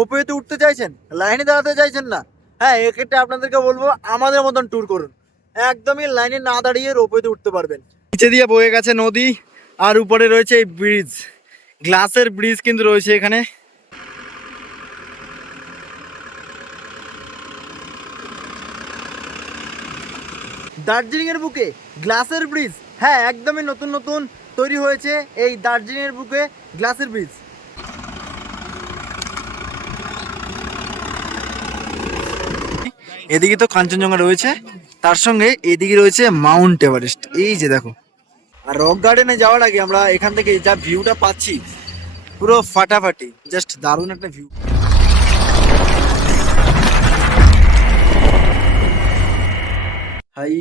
রোপওয়েতে উঠতে চাইছেন, লাইনে দাঁড়াতে চাইছেন না হ্যাঁ এক্ষেত্রে আপনাদেরকে বলব আমাদের মতন ট্যুর করুন। একদমই লাইনে না দাঁড়িয়ে রোপওয়েতে উঠতে পারবেন। নিচে দিয়ে বয়ে গেছে নদী, আর উপরে রয়েছে এই ব্রিজ গ্লাসের ব্রিজ কিন্তু রয়েছে এখানে। দার্জিলিং এর বুকে গ্লাসের ব্রিজ হ্যাঁ একদমই নতুন নতুন তৈরি হয়েছে এই দার্জিলিং এর বুকে গ্লাসের ব্রিজ এদিকে তো কাঞ্চনজঙ্ঘা রয়েছে, তার সঙ্গে এদিকে রয়েছে মাউন্ট এভারেস্ট। এই যে দেখো। আর রক গার্ডেনে যাওয়ার আগে আমরা এখান থেকে যা ভিউটা পাচ্ছি, পুরো ফাটাফাটি, জাস্ট দারুণ একটা ভিউ। হাই,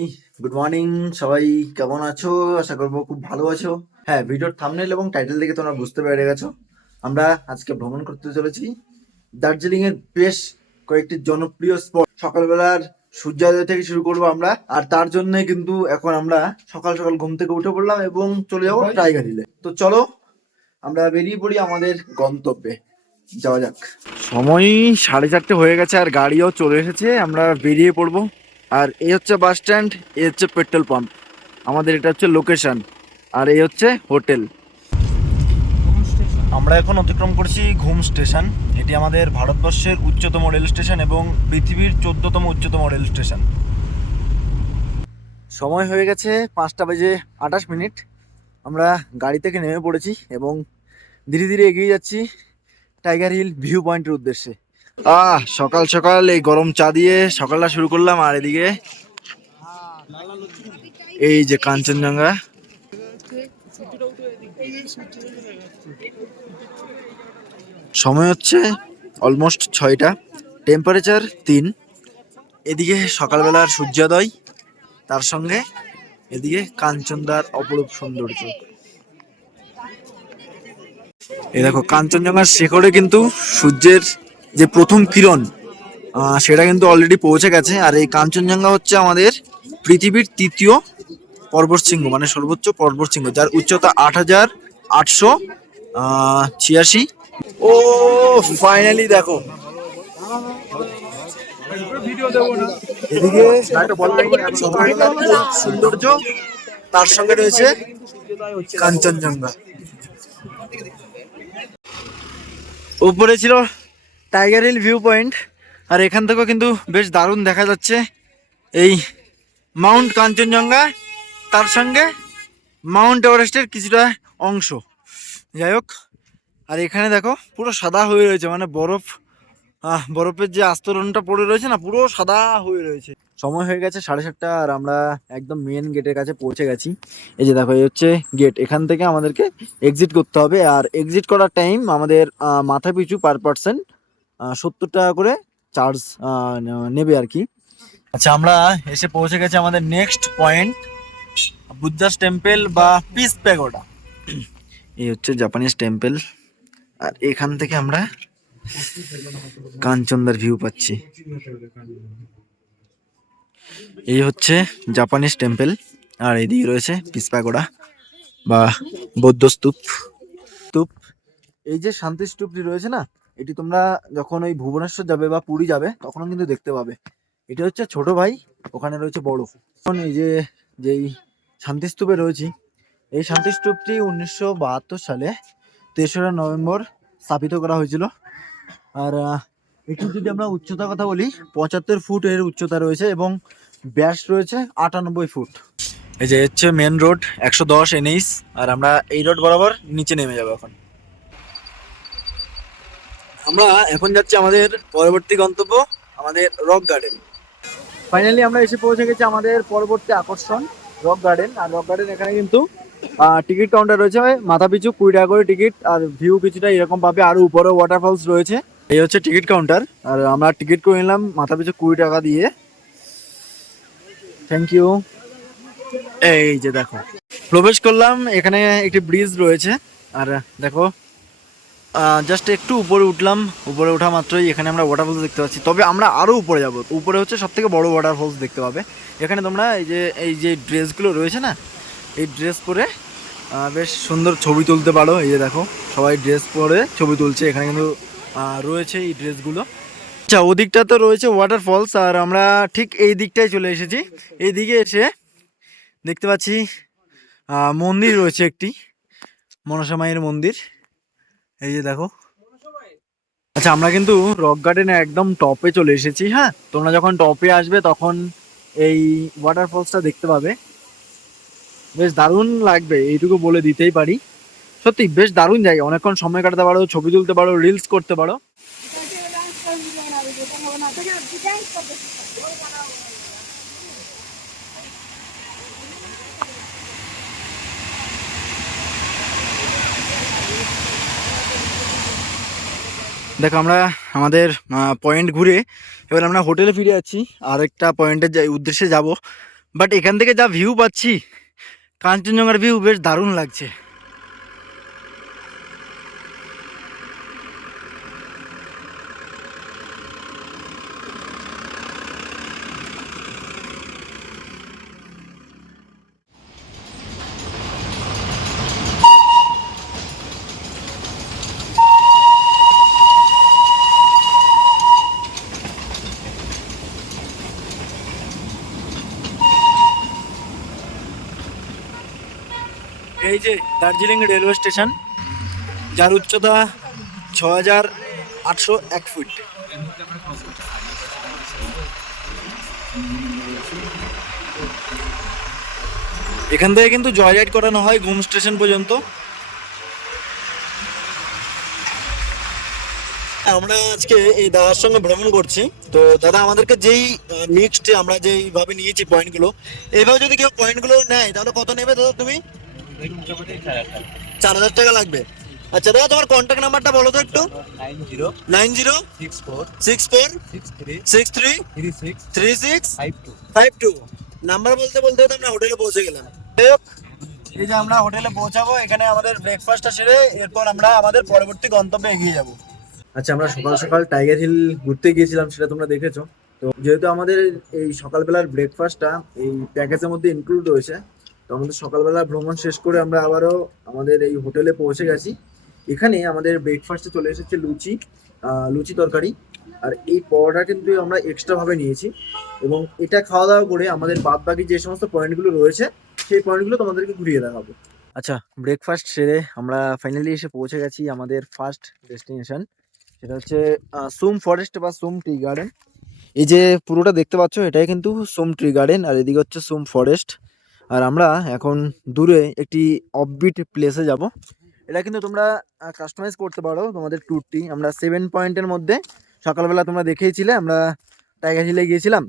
গুড মর্নিং, সবাই কেমন আছো? আশা করব খুব ভালো আছো। হ্যাঁ ভিডিওর থামনেল এবং টাইটেল দেখে তোমরা বুঝতে পেরে গেছো। আমরা আজকে ভ্রমণ করতে চলেছি দার্জিলিং এর বেশ কয়েকটি জনপ্রিয় স্পট সকালবেলার সূর্যোদয় থেকে শুরু করব আমরা। আর তার জন্য কিন্তু এখন আমরা সকাল সকাল ঘুম থেকে উঠে পড়লাম এবং চলে যাব টাইগার হিলে। তো চলো আমরা বেরিয়ে পড়ি আমাদের গন্তব্যে। যাওয়া যাক। সময় সাড়ে চারটে হয়ে গেছে আর গাড়িও চলে এসেছে। আমরা বেরিয়ে পড়ব। আর এই হচ্ছে বাস স্ট্যান্ড এই হচ্ছে পেট্রোল পাম্প। আমাদের এটা হচ্ছে লোকেশন আর এই হচ্ছে হোটেল। আমরা এখন অতিক্রম করছি ঘুম স্টেশন। এটি আমাদের ভারতবর্ষের উচ্চতম রেল স্টেশন এবং পৃথিবীর চোদ্দতম উচ্চতম রেল স্টেশন। সময় হয়ে গেছে পাঁচটা বাজে আঠাশ মিনিট। আমরা গাড়ি থেকে নেমে পড়েছি এবং ধীরে ধীরে এগিয়ে যাচ্ছি টাইগার হিল ভিউ পয়েন্টের উদ্দেশ্যে। আহ, সকাল সকাল এই গরম চা দিয়ে সকালটা শুরু করলাম আর এদিকে এই যে কাঞ্চনজঙ্ঘা। সময় হচ্ছে অলমোস্ট ছয়টা। টেম্পারেচার তিন। এদিকে সকালবেলার সূর্যোদয়, তার সঙ্গে এদিকে কাঞ্চনদার অপরূপ সৌন্দর্য। এই দেখো, কাঞ্চনজঙ্ঘার শিখরে কিন্তু সূর্যের যে প্রথম কিরণ সেটা কিন্তু অলরেডি পৌঁছে গেছে। আর এই কাঞ্চনজঙ্ঘা হচ্ছে আমাদের পৃথিবীর তৃতীয় পর্বতশৃঙ্গ মানে সর্বোচ্চ পর্বত পর্বতশৃঙ্গ যার উচ্চতা আট হাজার আটশো ছিয়াশি। ও ফাইনালি দেখো। এদিকে সৌন্দর্য, তার সঙ্গে রয়েছে কাঞ্চনজঙ্ঘা। উপরে ছিল টাইগার হিল ভিউ পয়েন্ট, আর এখান থেকেও কিন্তু বেশ দারুণ দেখা যাচ্ছে। এই মাউন্ট কাঞ্চনজঙ্ঘা তার সঙ্গে মাউন্ট এভারেস্টের কিছুটা অংশ। যাই হোক, আর এখানে দেখো, পুরো সাদা হয়ে রয়েছে মানে বরফ বরফের যে আস্তরণটা পড়ে রয়েছে না, পুরো সাদা হয়ে রয়েছে। সময় হয়ে গেছে সাড়ে সাতটা, আর আমরা একদম মেন গেটের কাছে পৌঁছে গেছি। এই যে দেখো, এই হচ্ছে গেট এখান থেকে আমাদেরকে এক্সিট করতে হবে। আর এক্সিট করার টাইম আমাদের মাথা পিছু পার পার্সেন্ট সত্তর টাকা করে চার্জ নেবে আর কি। আচ্ছা আমরা এসে পৌঁছে গেছি আমাদের নেক্সট পয়েন্ট বুদ্ধাস টেম্পল বা পিস প্যাগোডা। এই হচ্ছে জাপানিজ টেম্পল। আর এখান থেকে আমরা কাঞ্চনদার ভিউ পাচ্ছি। এই হচ্ছে জাপানিজ টেম্পল। আর এদিকে রয়েছে পিস প্যাগোডা বা বৌদ্ধ স্তূপ। স্তূপ, এই যে শান্তি স্তূপটি রয়েছে না, এটি তোমরা যখন ওই ভুবনেশ্বর যাবে বা পুরী যাবে তখন কিন্তু দেখতে পাবে। এটা হচ্ছে ছোট ভাই, ওখানে রয়েছে বড়। এখন এই যে যেই শান্তিস্তূপে রয়েছি, এই শান্তিস্তূপটি উনিশশো বাহাত্তর সালে তেসরা নভেম্বর স্থাপিত করা হয়েছিল। আর এটির যদি আমরা উচ্চতার কথা বলি, পঁচাত্তর ফুট এর উচ্চতা রয়েছে এবং ব্যাস রয়েছে আটানব্বই ফুট। এই যে হচ্ছে মেন রোড একশো দশ এনএইচ আর আমরা এই রোড বরাবর নিচে নেমে যাব এখন। আমরা এখন যাচ্ছি আমাদের পরবর্তী গন্তব্য, আমাদের রক গার্ডেন ফাইনালি আমরা এসে পৌঁছে গেছি আমাদের পরবর্তী আকর্ষণ রক গার্ডেন আর রক গার্ডেন এখানে কিন্তু টিকিট কাউন্টার রয়েছে। মাথা পিছু কুড়ি টাকা করে টিকিট আর ভিউ কিছুটা এরকম পাবে। আর উপরে ওয়াটারফলস রয়েছে। এই হচ্ছে টিকিট কাউন্টার আর আমরা টিকিট করে নিলাম মাথা পিছু কুড়ি টাকা দিয়ে। থ্যাংক ইউ এই যে দেখো, প্রবেশ করলাম। এখানে একটি ব্রিজ রয়েছে। আর দেখো জাস্ট একটু উপরে উঠলাম। উপরে ওঠা মাত্রই এখানে আমরা ওয়াটারফলস দেখতে পাচ্ছি। তবে আমরা আরও উপরে যাব। উপরে হচ্ছে সব থেকে বড় ওয়াটারফলস দেখতে পাবে। এখানে তোমরা এই যে এই যে ড্রেসগুলো রয়েছে না, এই ড্রেস পরে বেশ সুন্দর ছবি তুলতে পারো। এই যে দেখো, সবাই ড্রেস পরে ছবি তুলছে। এখানে কিন্তু রয়েছে এই ড্রেসগুলো আচ্ছা ওদিকটা তো রয়েছে ওয়াটারফলস আর আমরা ঠিক এই দিকটাই চলে এসেছি। এই দিকে এসে দেখতে পাচ্ছি মন্দির রয়েছে একটি, মনসা মায়ের মন্দির। এই যে দেখো। আচ্ছা আমরা কিন্তু রক গার্ডেনে একদম টপে চলে এসেছি হ্যাঁ? তোমরা যখন টপে আসবে তখন এই ওয়াটারফলসটা দেখতে পাবে। বেশ দারুণ লাগবে, এইটুকু বলে দিতেই পারি। সত্যি, বেশ দারুণ জায়গা। অনেকক্ষণ সময় কাটাতে পারো, ছবি তুলতে পারো রিলস করতে পারো। দেখো আমরা আমাদের পয়েন্ট ঘুরে এবার আমরা হোটেলে ফিরে যাচ্ছি। আরেকটা পয়েন্টের উদ্দেশ্যে যাব। বাট এখান থেকে যা ভিউ পাচ্ছি, কাঞ্চনজঙ্ঘার ভিউ বেশ দারুণ লাগছে এই যে দার্জিলিং রেলওয়ে স্টেশন, যার উচ্চতা ছ হাজার আটশো এক ফুট। এখান থেকে কিন্তু জয় রাইড করানো হয় ঘুম স্টেশন পর্যন্ত। আমরা আজকে এই দাদার সঙ্গে ভ্রমণ করছি। তো দাদা, আমাদেরকে যেই নেক্সট আমরা যেইভাবে নিয়েছি পয়েন্টগুলো এইভাবে যদি কেউ পয়েন্টগুলো নেয়, তাহলে কত নেবে দাদা তুমি? চার হাজার টাকা লাগবে। আচ্ছা দাদা তোমার কন্ট্যাক্ট নাম্বারটা বলো তো একটু। Nine zero nine zero six four six three three three six five two number বলতে বলতে আমরা হোটেলে পৌঁছে গেলাম। এই যে আমরা হোটেলে পৌঁছাবো এখানে আমাদের ব্রেকফাস্টটা সেরে এরপর আমরা আমাদের পরবর্তী গন্তব্যে এগিয়ে যাব। আচ্ছা আমরা সকাল সকাল টাইগার হিল ঘুরতে গিয়েছিলাম সেটা তোমরা দেখেছ। তো যেহেতু আমাদের এই সকালবেলার ব্রেকফাস্টটা এই প্যাকেজের মধ্যে ইনক্লুড রয়েছে তো আমাদের সকালবেলা ভ্রমণ শেষ করে আমরা আবারও আমাদের এই হোটেলে পৌঁছে গেছি। এখানে আমাদের ব্রেকফাস্টে চলে এসেছে লুচি লুচি তরকারি। আর এই পরোটা কিন্তু আমরা এক্সট্রা ভাবে নিয়েছি এবং এটা খাওয়া দাওয়া করে আমাদের বাদ বাকি যে সমস্ত পয়েন্টগুলো রয়েছে, সেই পয়েন্টগুলো তোমাদেরকে ঘুরিয়ে দেখাবো। আচ্ছা ব্রেকফাস্ট সেরে আমরা ফাইনালি এসে পৌঁছে গেছি আমাদের ফার্স্ট ডেস্টিনেশন সেটা হচ্ছে সুম ফরেস্ট বা সুম টি গার্ডেন এই যে পুরোটা দেখতে পাচ্ছ, এটাই কিন্তু সুম ট্রি গার্ডেন আর এদিকে হচ্ছে সুম ফরেস্ট আর আমরা এখন দূরে একটি অফবিট প্লেসে যাব। এটা কিন্তু তোমরা কাস্টমাইজ করতে পারো তোমাদের ট্যুরটি আমরা সেভেন পয়েন্টের মধ্যে সকালবেলা তোমরা দেখেইছিলে, আমরা টাইগার হিলে গিয়েছিলাম।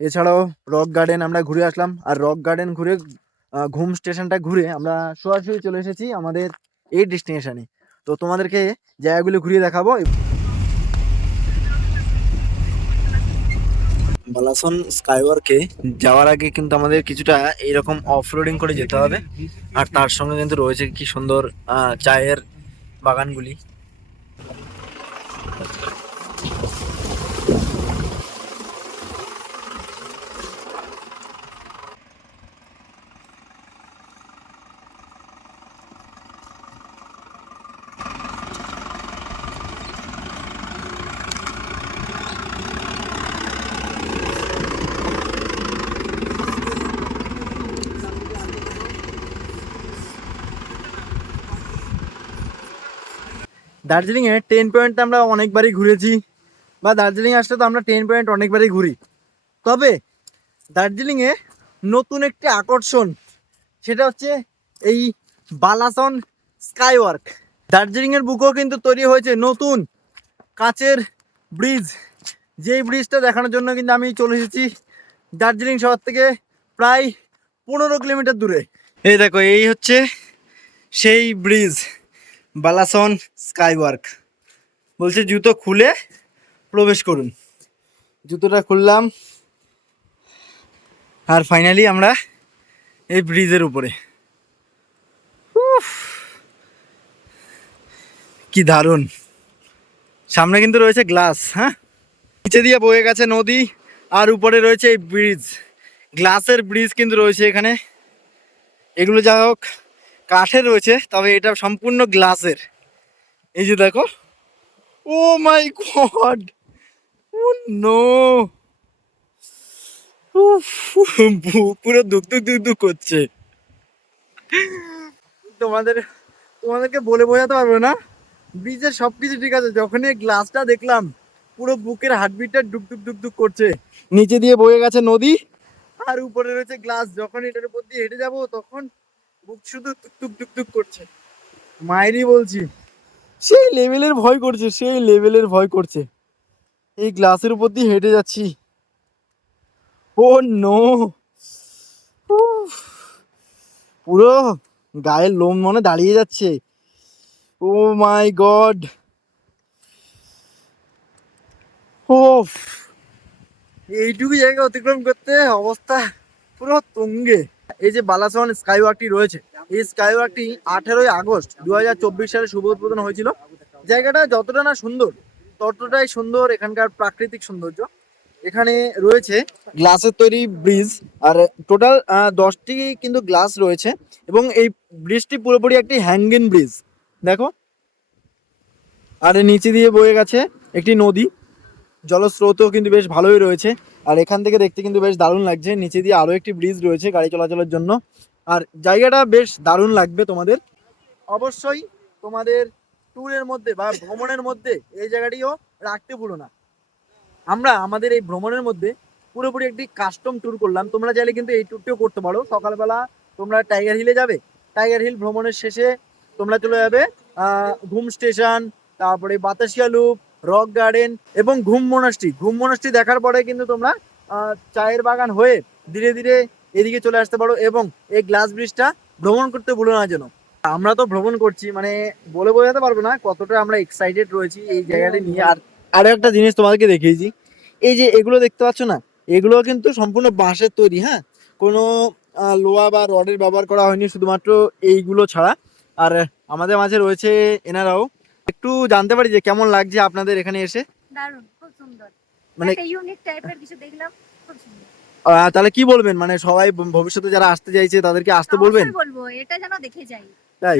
এছাড়াও রক গার্ডেন আমরা ঘুরে আসলাম। আর রক গার্ডেন ঘুরে ঘুম স্টেশনটা ঘুরে আমরা সরাসরি চলে এসেছি আমাদের এই ডেস্টিনেশনে তো তোমাদেরকে জায়গাগুলো ঘুরিয়ে দেখাবো। বালাসন স্কাইওয়ার্কে যাওয়ার আগে কিন্তু আমাদের কিছুটা এইরকম অফ রোডিং করে যেতে হবে। আর তার সঙ্গে কিন্তু রয়েছে কি সুন্দর চায়ের বাগানগুলি। দার্জিলিংয়ে টেন পয়েন্ট আমরা অনেকবারই ঘুরেছি, বা দার্জিলিং আসলে তো আমরা টেন পয়েন্ট অনেকবারই ঘুরি। তবে দার্জিলিংয়ে নতুন একটি আকর্ষণ, সেটা হচ্ছে এই বালাসন স্কাইওয়ার্ক। দার্জিলিংয়ের বুকও কিন্তু তৈরি হয়েছে নতুন কাচের ব্রিজ। যেই ব্রিজটা দেখানোর জন্য কিন্তু আমি চলে এসেছি দার্জিলিং শহর থেকে প্রায় পনেরো কিলোমিটার দূরে। এই দেখো, এই হচ্ছে সেই ব্রিজ। বালাসন স্কাইওয়ার্ক। বলছে জুতো খুলে প্রবেশ করুন। জুতোটা খুললাম। আর ফাইনালি আমরা এই ব্রিজের উপরে। কি দারুণ। সামনে কিন্তু রয়েছে গ্লাস হ্যাঁ? নিচে দিয়ে বয়ে গেছে নদী, আর উপরে রয়েছে এই ব্রিজ গ্লাসের ব্রিজ কিন্তু রয়েছে এখানে। এগুলো যা হোক কাঠের রয়েছে, তবে এটা সম্পূর্ণ গ্লাসের। এই যে দেখো। Oh my god! নো! পুরো দুক দুক দুক দুক করছে। তোমাদের, তোমাদেরকে বলে বোঝাতে পারব না? ব্রিজের সবকিছু ঠিক আছে, যখনই গ্লাসটা দেখলাম, পুরো বুকের হার্টবিটটা ডুক ডুক ডুক ডুক করছে। নিচে দিয়ে বয়ে গেছে নদী, আর উপরে রয়েছে গ্লাস। যখন এটার উপর দিয়ে হেঁটে যাব, তখন বুক শুধু টুক টুক টুক করছে। মায়েরই বলছি সেই লেভেলের ভয় করছে সেই লেভেলের ভয় করছে। এই গ্লাসের উপর দিয়ে হেঁটে যাচ্ছি। Oh no. পুরো গায়ের লোম মনে দাঁড়িয়ে যাচ্ছে। ও মাই গড। ও এইটুকু জায়গা অতিক্রম করতে অবস্থা পুরো তুঙ্গে। এই যে বালাসন স্কাই ওয়াকটি রয়েছে, এই স্কাই ওয়াকটি আঠেরোই আগস্ট দুহাজার চব্বিশ সালে শুভ উদ্বোধন হয়েছিল। জায়গাটা যতটা না সুন্দর, ততটাই সুন্দর এখানকার প্রাকৃতিক সৌন্দর্য। এখানে রয়েছে গ্লাসের তৈরি ব্রিজ, আর টোটাল দশটি কিন্তু গ্লাস রয়েছে এবং এই ব্রিজটি পুরোপুরি একটি হ্যাঙ্গিং ব্রিজ। দেখো, আর নিচে দিয়ে বয়ে গেছে একটি নদী, জলস্রোতও কিন্তু বেশ ভালোই রয়েছে। আর এখান থেকে দেখতে কিন্তু বেশ দারুণ লাগছে। নিচে দিয়ে আরও একটি ব্রিজ রয়েছে গাড়ি চলাচলের জন্য। আর জায়গাটা বেশ দারুণ লাগবে তোমাদের। অবশ্যই তোমাদের ট্যুরের মধ্যে বা ভ্রমণের মধ্যে এই জায়গাটিও রাখতে ভুলো না। আমরা আমাদের এই ভ্রমণের মধ্যে পুরোপুরি একটি কাস্টম ট্যুর করলাম। তোমরা চাইলে কিন্তু এই ট্যুরটিও করতে পারো। সকালবেলা তোমরা টাইগার হিলে যাবে। টাইগার হিল ভ্রমণের শেষে তোমরা চলে যাবে ঘুম স্টেশন তারপরে বাতাসিয়া লুপ রক গার্ডেন এবং ঘুম মোনাস্ট্রি ঘুম মোনাস্ট্রি দেখার পরে কিন্তু তোমরা চায়ের বাগান হয়ে ধীরে ধীরে এদিকে চলে আসতে পারো এবং এই গ্লাস ব্রিজটা ভ্রমণ করতে ভুলো না যেন। আমরা তো ভ্রমণ করছি মানে বলে বোঝাতে পারব না কতটা আমরা এক্সাইটেড রয়েছি এই জায়গাটি নিয়ে। আর আরও একটা জিনিস তোমাদেরকে দেখিয়েছি, এই যে এগুলো দেখতে পাচ্ছ না, এগুলো কিন্তু সম্পূর্ণ বাঁশের তৈরি হ্যাঁ? কোনো লোহা বা রডের ব্যবহার করা হয়নি শুধুমাত্র এইগুলো ছাড়া। আর আমাদের মাঝে রয়েছে এনারাও একটু জানতে পারি যে কেমন লাগছে আপনাদের এখানে এসে? দারুণ খুব সুন্দর। মানে ইউনিক টাইপের কিছু দেখলাম খুব সুন্দর। তাহলে কি বলবেন? মানে সবাই ভবিষ্যতে যারা আসতে চাইছে তাদেরকে আসতে বলবেন? বলব এটা যেন দেখে যাই। তাই?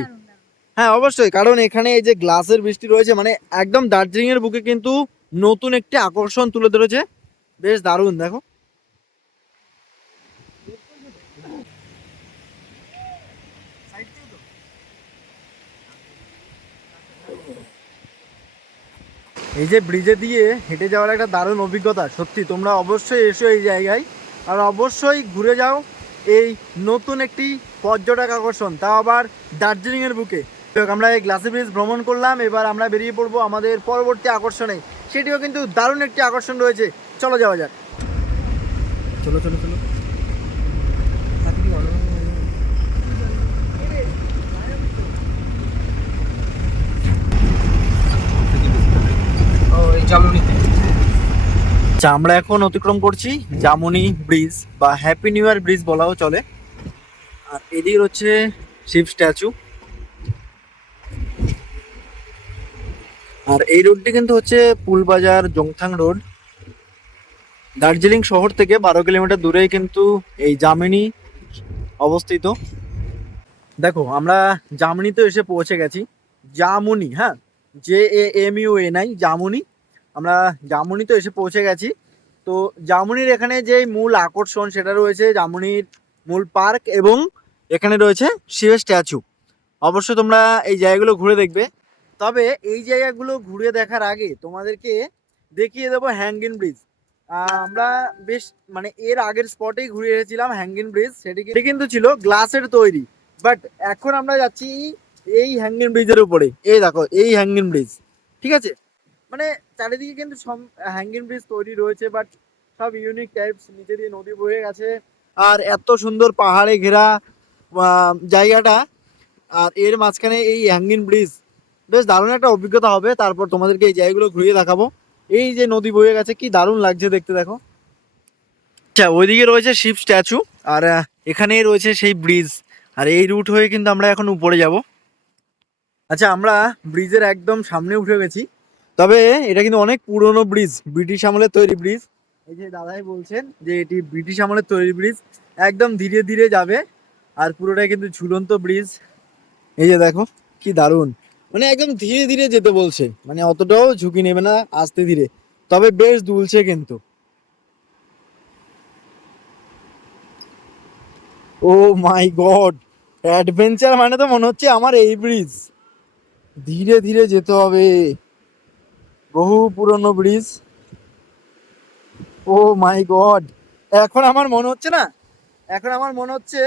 হ্যাঁ অবশ্যই কারণ এখানে এই যে গ্লাসের বৃষ্টি রয়েছে মানে একদম দার্জিলিং এর বুকে কিন্তু নতুন একটি আকর্ষণ তুলে ধরেছে। বেশ দারুণ দেখো। এই যে ব্রিজে দিয়ে হেঁটে যাওয়ার একটা দারুণ অভিজ্ঞতা, সত্যি। তোমরা অবশ্যই এসো এই জায়গায় আর অবশ্যই ঘুরে যাও এই নতুন একটি পর্যটক আকর্ষণ। তাও আবার দার্জিলিংয়ের বুকে। আমরা এই গ্লাসি ব্রিজ ভ্রমণ করলাম, এবার আমরা বেরিয়ে পড়ব আমাদের পরবর্তী আকর্ষণে। সেটিও কিন্তু দারুণ একটি আকর্ষণ রয়েছে। চলো যাওয়া যাক। চলো চলো চলো। জামুনিতে আচ্ছা আমরা এখন অতিক্রম করছি জামুনি ব্রিজ বা হ্যাপি নিউ ইয়ার ব্রিজ বলাও চলে। আর এদিকে হচ্ছে শিব স্ট্যাচু। আর এই রোডটি কিন্তু হচ্ছে পুলবাজার জংথাং রোড। দার্জিলিং শহর থেকে বারো কিলোমিটার দূরেই কিন্তু এই জামিনি অবস্থিত। দেখো, আমরা জামনিতে এসে পৌঁছে গেছি। জামুনি হ্যাঁ? J A M U A নাই জামুনি। আমরা জামুনি তো এসে পৌঁছে গেছি। তো জামুনির এখানে যে মূল আকর্ষণ সেটা রয়েছে জামুনির মূল পার্ক এবং এখানে রয়েছে শিবের স্ট্যাচু। অবশ্যই তোমরা এই জায়গাগুলো ঘুরে দেখবে। তবে এই জায়গাগুলো ঘুরে দেখার আগে তোমাদেরকে দেখিয়ে দেবো হ্যাঙ্গিন ব্রিজ। আমরা বেশ মানে এর আগের স্পটেই ঘুরে এসেছিলাম হ্যাঙ্গিন ব্রিজ। সেটি কিন্তু ছিল গ্লাসের তৈরি। বাট এখন আমরা যাচ্ছি এই হ্যাঙ্গিন ব্রিজের উপরে। এই দেখো, এই হ্যাঙ্গিন ব্রিজ। ঠিক আছে? মানে চারিদিকে কিন্তু সব হ্যাঙ্গিং ব্রিজ তৈরি রয়েছে বাট সব ইউনিক টাইপস নিচে দিয়ে নদী বয়ে গেছে। আর এত সুন্দর পাহাড়ে ঘেরা জায়গাটা। আর এর মাঝখানে এই হ্যাঙ্গিং ব্রিজ বেশ দারুণ একটা অভিজ্ঞতা হবে। তারপর তোমাদেরকে এই জায়গাগুলো ঘুরিয়ে দেখাবো। এই যে নদী বয়ে গেছে, কি দারুণ লাগছে দেখতে দেখো। আচ্ছা ওইদিকে রয়েছে শিব স্ট্যাচু, আর এখানেই রয়েছে সেই ব্রিজ আর এই রুট হয়ে কিন্তু আমরা এখন উপরে যাব। আচ্ছা আমরা ব্রিজের একদম সামনে উঠে গেছি। তবে এটা কিন্তু অনেক পুরনো ব্রিজ, ব্রিটিশ আমলের তৈরি ব্রিজ। এই যে দাদাই বলছেন যে এটি ব্রিটিশ আমলের তৈরি ব্রিজ, একদম ধীরে ধীরে যাবে আর পুরোটাই কিন্তু ঝুলন্ত ব্রিজ। এই যে দেখো, কি দারুণ। মানে একদম ধীরে ধীরে যেতে বলছে মানে অতটাও ঝুঁকি নেবে না, আস্তে ধীরে। তবে বেশ দুলছে কিন্তু। ও মাই গড, অ্যাডভেঞ্চার মানে তো মনে হচ্ছে আমার এই ব্রিজ। ধীরে ধীরে যেতে হবে। বহু পুরনো ব্রিজ। O my god. এখন আমার মনে হচ্ছে না? এখন আমার মনে হচ্ছে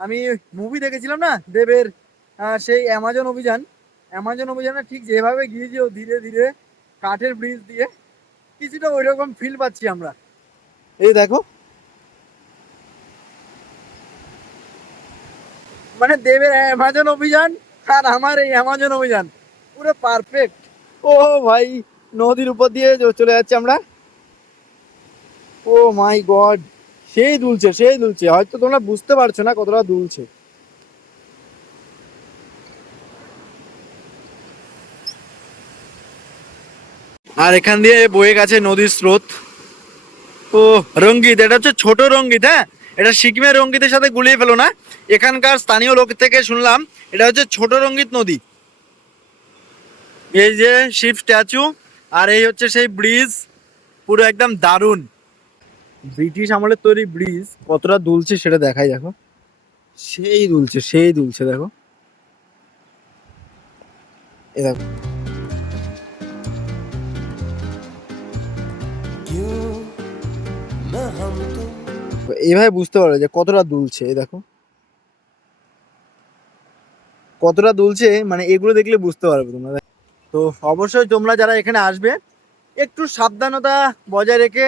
আমি মুভি দেখেছিলাম না? দেবের সেই অ্যামাজন অভিযান। অ্যামাজন অভিযানে ঠিক যেভাবে গিয়েছি ও ধীরে ধীরে কাঠের ব্রিজ দিয়ে, কিছুটা ওই রকম ফিল পাচ্ছি আমরা। এই দেখো। মানে দেবের অ্যামাজন অভিযান আর আমার এই অ্যামাজন অভিযান। পুরো পারফেক্ট ও ভাই নদীর উপর দিয়ে চলে যাচ্ছি আমরা। ও মাই গড, সেই দুলছে সেই দুলছে। হয়তো তোমরা বুঝতে পারছ না কতটা দুলছে। আর এখান দিয়ে বয়ে গেছে নদীর স্রোত। ও, রঙ্গিত, এটা হচ্ছে ছোট রঙ্গিত হ্যাঁ? এটা সিকিমের রঙ্গিতের সাথে গুলিয়ে ফেলো না। এখানকার স্থানীয় লোক থেকে শুনলাম, এটা হচ্ছে ছোট রঙ্গিত নদী। এই যে শিব স্ট্যাচু আর এই হচ্ছে সেই ব্রিজ, পুরো একদম দারুণ। ব্রিটিশ আমলের তৈরি ব্রিজ, কতটা দুলছে সেটা দেখাই, দেখো। সেই দুলছে সেই দুলছে, দেখো। এ দেখো। বুঝতে পারো যে কতটা দুলছে এই দেখো। কতটা দুলছে মানে এগুলো দেখলে বুঝতে পারবে তোমরা। তো অবশ্যই তোমরা যারা এখানে আসবে, একটু সাবধানতা বজায় রেখে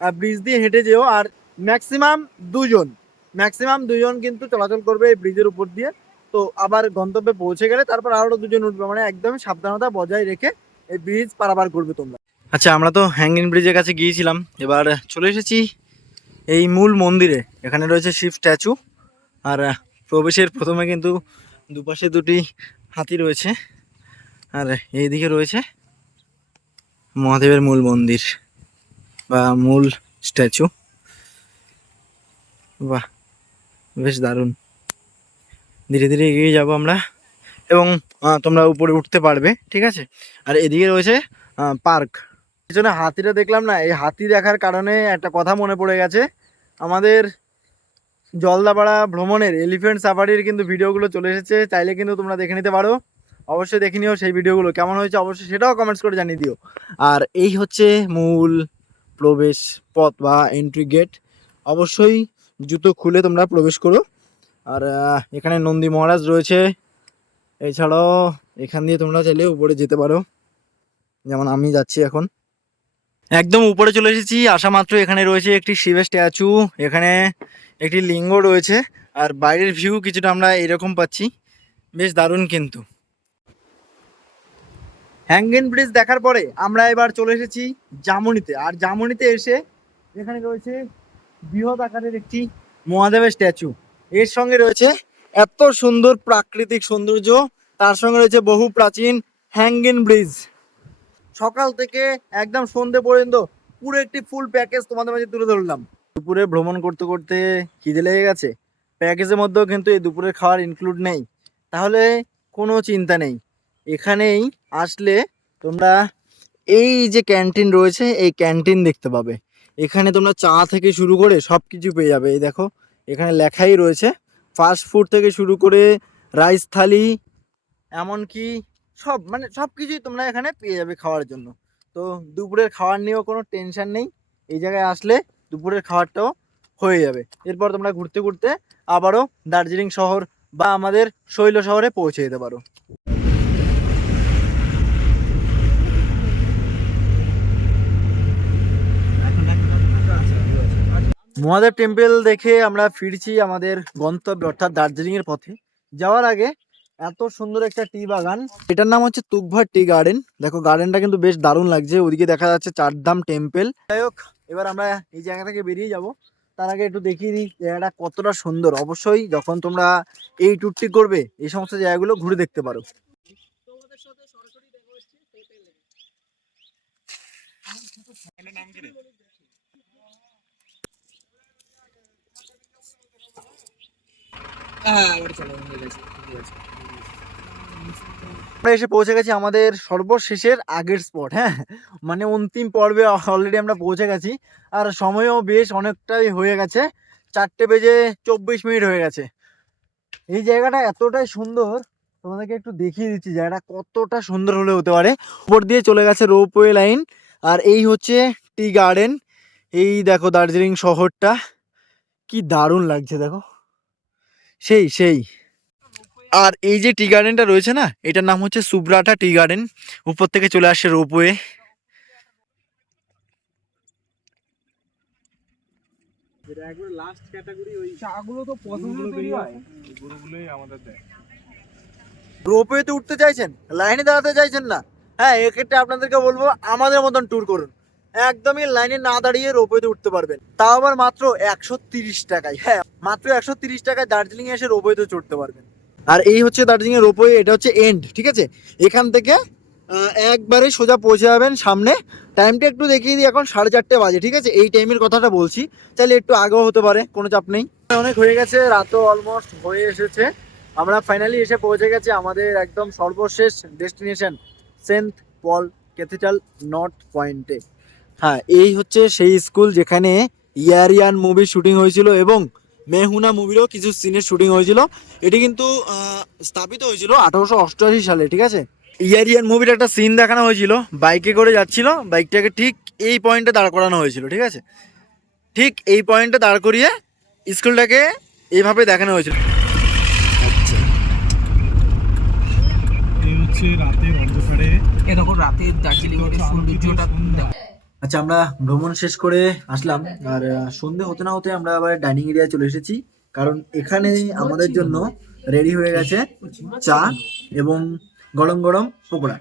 ব্রিজ দিয়ে হেঁটে যেও। আর ম্যাক্সিমাম দুজন ম্যাক্সিমাম দুজন কিন্তু চলাচল করবে এই ব্রিজের উপর দিয়ে। তো আবার গন্তব্যে পৌঁছে গেলে তারপর আরও দুজন উঠবে। মানে একদম সাবধানতা বজায় রেখে এই ব্রিজ পারাবার করবে তোমরা। আচ্ছা আমরা তো হ্যাঙ্গিং ব্রিজের কাছে গিয়েছিলাম। এবার চলে এসেছি এই মূল মন্দিরে। এখানে রয়েছে শিব স্ট্যাচু আর প্রবেশের প্রথমে কিন্তু দুপাশে দুটি হাতি রয়েছে। আর এইদিকে রয়েছে মহাদেবের মূল মন্দির বা মূল স্ট্যাচু। বাহ, বেশ দারুণ। ধীরে ধীরে এগিয়ে যাব আমরা এবং তোমরা উপরে উঠতে পারবে, ঠিক আছে? আর এদিকে রয়েছে পার্ক। পিছনে হাতিটা দেখলাম না, এই হাতি দেখার কারণে একটা কথা মনে পড়ে গেছে। আমাদের জলদাপাড়া ভ্রমণের এলিফেন্ট সাফারির কিন্তু ভিডিওগুলো চলে এসেছে, চাইলে কিন্তু তোমরা দেখে নিতে পারো। অবশ্যই দেখে নিও সেই ভিডিওগুলো। কেমন হয়েছে অবশ্যই সেটাও কমেন্টস করে জানিয়ে দিও। আর এই হচ্ছে মূল প্রবেশ পথ বা এন্ট্রি গেট অবশ্যই জুতো খুলে তোমরা প্রবেশ করো। আর এখানে নন্দী মহারাজ রয়েছে। এছাড়াও এখান দিয়ে তোমরা চাইলে উপরে যেতে পারো। যেমন আমি যাচ্ছি এখন। একদম উপরে চলে এসেছি। আসা মাত্র এখানে রয়েছে একটি শিবের স্ট্যাচু। এখানে একটি লিঙ্গ রয়েছে। আর বাইরের ভিউ কিছুটা আমরা এরকম পাচ্ছি। বেশ দারুণ কিন্তু। হ্যাঙ্গেন ব্রিজ দেখার পরে আমরা এবার চলে এসেছি জামুনিতে। আর জামুনিতে এসে এখানে রয়েছে বৃহৎ আকারের একটি মহাদেবের স্ট্যাচু এর সঙ্গে রয়েছে এত সুন্দর প্রাকৃতিক সৌন্দর্য, তার সঙ্গে রয়েছে বহু প্রাচীন হ্যাঙ্গেন ব্রিজ সকাল থেকে একদম সন্ধে পর্যন্ত পুরো একটি ফুল প্যাকেজ তোমাদের মাঝে তুলে ধরলাম। দুপুরে ভ্রমণ করতে করতে খিদে লেগে গেছে। প্যাকেজের মধ্যেও কিন্তু এই দুপুরের খাবার ইনক্লুড নেই। তাহলে কোনো চিন্তা নেই। এখানেই আসলে তোমরা এই যে ক্যান্টিন রয়েছে, এই ক্যান্টিন দেখতে পাবে। এখানে তোমরা চা থেকে শুরু করে সব কিছু পেয়ে যাবে। এই দেখো, এখানে লেখাই রয়েছে ফাস্ট ফুড থেকে শুরু করে রাইস থালি, এমনকি সব মানে সব কিছুই তোমরা এখানে পেয়ে যাবে খাওয়ার জন্য। তো দুপুরের খাওয়ার নিয়েও কোনো টেনশন নেই। এই জায়গায় আসলে দুপুরের খাবারটাও হয়ে যাবে। এরপর তোমরা ঘুরতে ঘুরতে আবারও দার্জিলিং শহর বা আমাদের শৈল শহরে পৌঁছে যেতে পারো। মহাদেব টেম্পল দেখে আমরা ফিরছি আমাদের গন্তব্য, অর্থাৎ দার্জিলিং এর পথে। যাওয়ার আগে এত সুন্দর একটা টি বাগান। এটার নাম হচ্ছে তুকভার টি গার্ডেন দেখো গার্ডেনটা কিন্তু বেশ দারুণ লাগছে। ওদিকে দেখা যাচ্ছে চারধাম টেম্পল যাই হোক, এবার আমরা এই জায়গা থেকে বেরিয়ে যাব। তার আগে একটু দেখিয়ে দিই, জায়গাটা কতটা সুন্দর। অবশ্যই যখন তোমরা এই ট্যুরটি করবে, এই সমস্ত জায়গাগুলো ঘুরে দেখতে পারো। হ্যাঁ ওটা চলো হয়ে গেছে ঠিক আছে আমরা এসে পৌঁছে গেছি আমাদের সর্বশেষের আগের স্পট হ্যাঁ? মানে অন্তিম পর্বে অলরেডি আমরা পৌঁছে গেছি। আর সময়ও বেশ অনেকটাই হয়ে গেছে। চারটে বেজে চব্বিশ মিনিট হয়ে গেছে। এই জায়গাটা এতটাই সুন্দর, তোমাদেরকে একটু দেখিয়ে দিচ্ছি জায়গাটা কতটা সুন্দর হলে হতে পারে। উপর দিয়ে চলে গেছে রোপওয়ে লাইন আর এই হচ্ছে টি গার্ডেন এই দেখো দার্জিলিং শহরটা। কি দারুণ লাগছে, দেখো। সেই সেই। আর এই যে টি গার্ডেনটা রয়েছে না এটার নাম হচ্ছে সুব্রাটা টি গার্ডেন উপর থেকে চলে আসে রোপওয়ে হয়। রোপওয়েতে উঠতে চাইছেন? লাইনে দাঁড়াতে চাইছেন না? হ্যাঁ এক্ষেত্রে আপনাদেরকে বলব আমাদের মতন ট্যুর করুন। একদমই লাইনে না দাঁড়িয়ে রোপওয়েতে উঠতে পারবেন। তাও আবার মাত্র একশো তিরিশ টাকায়। হ্যাঁ মাত্র একশো তিরিশ টাকায় দার্জিলিং এসে রোপওয়েতে চড়তে পারবেন। আর এই হচ্ছে দার্জিলিং এর রোপওয়ে, এটা হচ্ছে এন্ড ঠিক আছে? এখান থেকে একবারে সোজা পৌঁছে যাবেন সামনে। টাইমটা একটু দেখিয়ে দিই, এখন সাড়ে চারটে বাজে, ঠিক আছে? এই টাইমের কথাটা বলছি। তাহলে একটু আগেও হতে পারে, কোনো চাপ নেই। অনেক হয়ে গেছে, রাতও অলমোস্ট হয়ে এসেছে। আমরা ফাইনালি এসে পৌঁছে গেছি আমাদের একদম সর্বশেষ destination saint Paul cathedral north পয়েন্টে হ্যাঁ এই হচ্ছে সেই স্কুল যেখানে ইয়ারিয়ান মুভির শুটিং হয়েছিল এবং মেহুনা মুভিরও কিছু সিনের শুটিং হয়েছিল। এটি কিন্তু স্থাপিত হয়েছিল আঠারোশো অষ্টআশি সালে ঠিক আছে? ইয়ারিয়ান মুভির একটা সিন দেখানো হয়েছিল বাইকে করে যাচ্ছিল বাইকটাকে ঠিক এই পয়েন্টে দাঁড় করানো হয়েছিল ঠিক আছে? ঠিক এই পয়েন্টে দাঁড় করিয়ে স্কুলটাকে এইভাবে দেখানো হয়েছিল। এই হচ্ছে রাতের অন্ধকারে। এ রাতের দার্জিলিং সৌন্দর্যটা দেখো। আচ্ছা আমরা ভ্রমণ শেষ করে আসলাম। আর সন্ধে হতে না হতে আমরা আবার ডাইনিং এরিয়া চলে এসেছি। কারণ এখানে আমাদের জন্য রেডি হয়ে গেছে চা এবং গরম গরম পকোড়া।